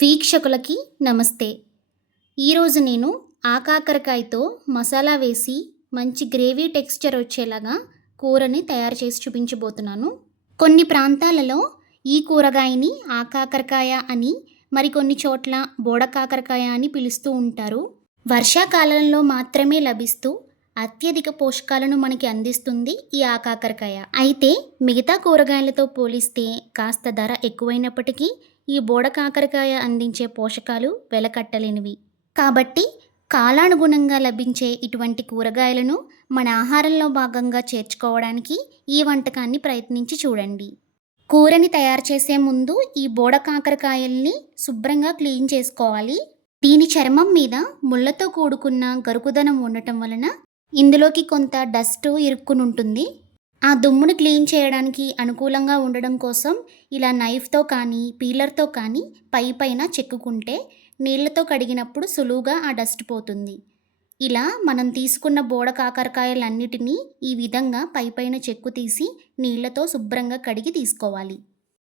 వీక్షకులకి నమస్తే. ఈరోజు నేను ఆకాకరకాయతో మసాలా వేసి మంచి గ్రేవీ టెక్స్చర్ వచ్చేలాగా కూరని తయారు చేసి చూపించబోతున్నాను. కొన్ని ప్రాంతాలలో ఈ కూరగాయని ఆకాకరకాయ అని, మరికొన్ని చోట్ల బోడకాకరకాయ అని పిలుస్తూ ఉంటారు. వర్షాకాలంలో మాత్రమే లభిస్తూ అత్యధిక పోషకాలను మనకి అందిస్తుంది ఈ ఆకాకరకాయ. అయితే మిగతా కూరగాయలతో పోలిస్తే కాస్త ధర ఎక్కువైనప్పటికీ ఈ బోడకాకరకాయ అందించే పోషకాలు వెలకట్టలేనివి. కాబట్టి కాలానుగుణంగా లభించే ఇటువంటి కూరగాయలను మన ఆహారంలో భాగంగా చేర్చుకోవడానికి ఈ వంటకాన్ని ప్రయత్నించి చూడండి. కూరని తయారు చేసే ముందు ఈ బోడకాకరకాయల్ని శుభ్రంగా క్లీన్ చేసుకోవాలి. దీని చర్మం మీద ముళ్ళతో కూడుకున్న గరుకుదనం ఉండటం వలన ఇందులోకి కొంత డస్ట్ ఇరుక్కుని ఉంటుంది. ఆ దుమ్మును క్లీన్ చేయడానికి అనుకూలంగా ఉండడం కోసం ఇలా నైఫ్తో కానీ పీలర్తో కానీ పైన చెక్కుకుంటే నీళ్లతో కడిగినప్పుడు సులువుగా ఆ డస్ట్ పోతుంది. ఇలా మనం తీసుకున్న బోడకాకరకాయలన్నిటినీ ఈ విధంగా పైన చెక్కు తీసి నీళ్లతో శుభ్రంగా కడిగి తీసుకోవాలి.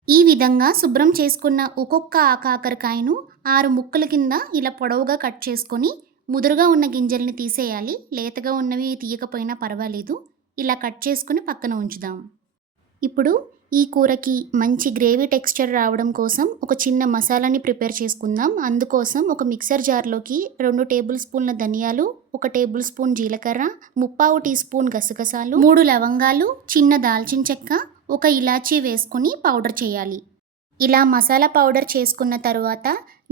ఈ విధంగా శుభ్రం చేసుకున్న ఒక్కొక్క ఆకాకరకాయను 6 ముక్కల కింద ఇలా పొడవుగా కట్ చేసుకొని ముదురుగా ఉన్న గింజల్ని తీసేయాలి. లేతగా ఉన్నవి తీయకపోయినా పర్వాలేదు. ఇలా కట్ చేసుకుని పక్కన ఉంచుదాం. ఇప్పుడు ఈ కూరకి మంచి గ్రేవీ టెక్స్చర్ రావడం కోసం ఒక చిన్న మసాలాని ప్రిపేర్ చేసుకుందాం. అందుకోసం ఒక మిక్సర్ జార్లోకి 2 టేబుల్ స్పూన్ల ధనియాలు, 1 టేబుల్ స్పూన్ జీలకర్ర, 3/4 టీ స్పూన్ గసగసాలు, 3 లవంగాలు, చిన్న దాల్చిన చెక్క, 1 ఇలాచీ వేసుకుని పౌడర్ చేయాలి. ఇలా మసాలా పౌడర్ చేసుకున్న తర్వాత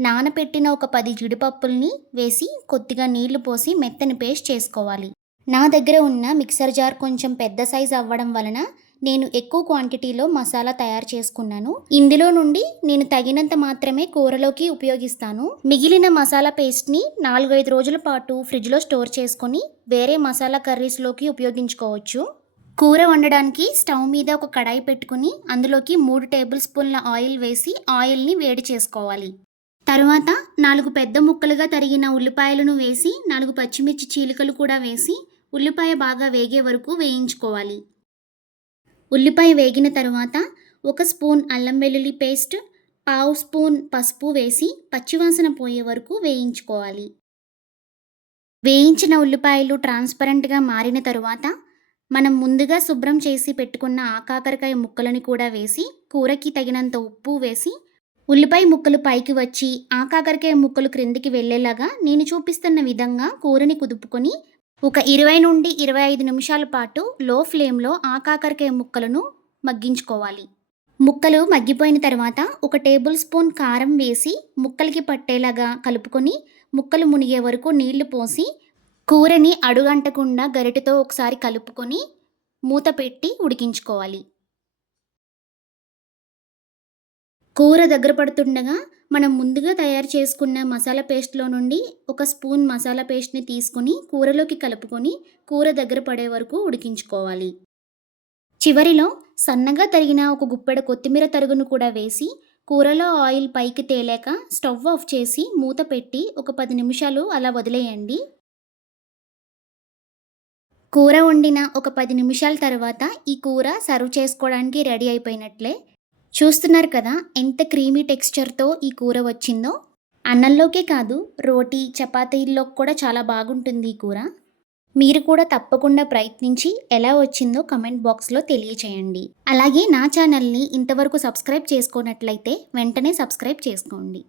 నానపెట్టిన ఒక 10 జీడిపప్పుల్ని వేసి కొద్దిగా నీళ్లు పోసి మెత్తని పేస్ట్ చేసుకోవాలి. నా దగ్గర ఉన్న మిక్సర్ జార్ కొంచెం పెద్ద సైజ్ అవ్వడం వలన నేను ఎక్కువ క్వాంటిటీలో మసాలా తయారు చేసుకున్నాను. ఇందులో నుండి నేను తగినంత మాత్రమే కూరలోకి ఉపయోగిస్తాను. మిగిలిన మసాలా పేస్ట్ని 4-5 రోజుల పాటు ఫ్రిడ్జ్లో స్టోర్ చేసుకొని వేరే మసాలా కర్రీస్లోకి ఉపయోగించుకోవచ్చు. కూర వండడానికి స్టవ్ మీద ఒక కడాయి పెట్టుకుని అందులోకి 3 టేబుల్ స్పూన్ల ఆయిల్ వేసి ఆయిల్ని వేడి చేసుకోవాలి. తర్వాత 4 పెద్ద ముక్కలుగా తరిగిన ఉల్లిపాయలను వేసి 4 పచ్చిమిర్చి చీలికలు కూడా వేసి ఉల్లిపాయ బాగా వేగే వరకు వేయించుకోవాలి. ఉల్లిపాయ వేగిన తర్వాత 1 స్పూన్ అల్లం వెల్లుల్లి పేస్ట్, 1/2 స్పూన్ పసుపు వేసి పచ్చివాసన పోయే వరకు వేయించుకోవాలి. వేయించిన ఉల్లిపాయలు ట్రాన్స్పరెంట్గా మారిన తరువాత మనం ముందుగా శుభ్రం చేసి పెట్టుకున్న ఆకాకరకాయ ముక్కలని కూడా వేసి కూరకి తగినంత ఉప్పు వేసి ఉల్లిపాయ ముక్కలు పైకి వచ్చి ఆకాకరకాయ ముక్కలు క్రిందికి వెళ్ళేలాగా నేను చూపిస్తున్న విధంగా కూరని కుదుపుకొని ఒక 20 నుండి 25 నిమిషాల పాటు లో ఫ్లేమ్లో ఆకాకరకాయ ముక్కలను మగ్గించుకోవాలి. ముక్కలు మగ్గిపోయిన తర్వాత 1 టేబుల్ స్పూన్ కారం వేసి ముక్కలకి పట్టేలాగా కలుపుకొని ముక్కలు మునిగే వరకు నీళ్లు పోసి కూరని అడుగంటకుండా గరిటెతో ఒకసారి కలుపుకొని మూత పెట్టి ఉడికించుకోవాలి. కూర దగ్గర పడుతుండగా మనం ముందుగా తయారు చేసుకున్న మసాలా పేస్ట్లో నుండి 1 స్పూన్ మసాలా పేస్ట్ని తీసుకుని కూరలోకి కలుపుకొని కూర దగ్గర పడే వరకు ఉడికించుకోవాలి. చివరిలో సన్నగా తరిగిన ఒక గుప్పెడ కొత్తిమీర తరుగును కూడా వేసి కూరలో ఆయిల్ పైకి తేలాక స్టవ్ ఆఫ్ చేసి మూత పెట్టి ఒక 10 నిమిషాలు అలా వదిలేయండి. కూర వండిన ఒక 10 నిమిషాల తర్వాత ఈ కూర సర్వ్ చేసుకోవడానికి రెడీ అయిపోయినట్లే. చూస్తున్నారు కదా ఎంత క్రీమీ టెక్స్చర్తో ఈ కూర వచ్చిందో. అన్నంలోకే కాదు రోటీ చపాతీల్లో కూడా చాలా బాగుంటుంది ఈ కూర. మీరు కూడా తప్పకుండా ప్రయత్నించి ఎలా వచ్చిందో కమెంట్ బాక్స్లో తెలియచేయండి. అలాగే నా ఛానల్ని ఇంతవరకు సబ్స్క్రైబ్ చేసుకోనట్లయితే వెంటనే సబ్స్క్రైబ్ చేసుకోండి.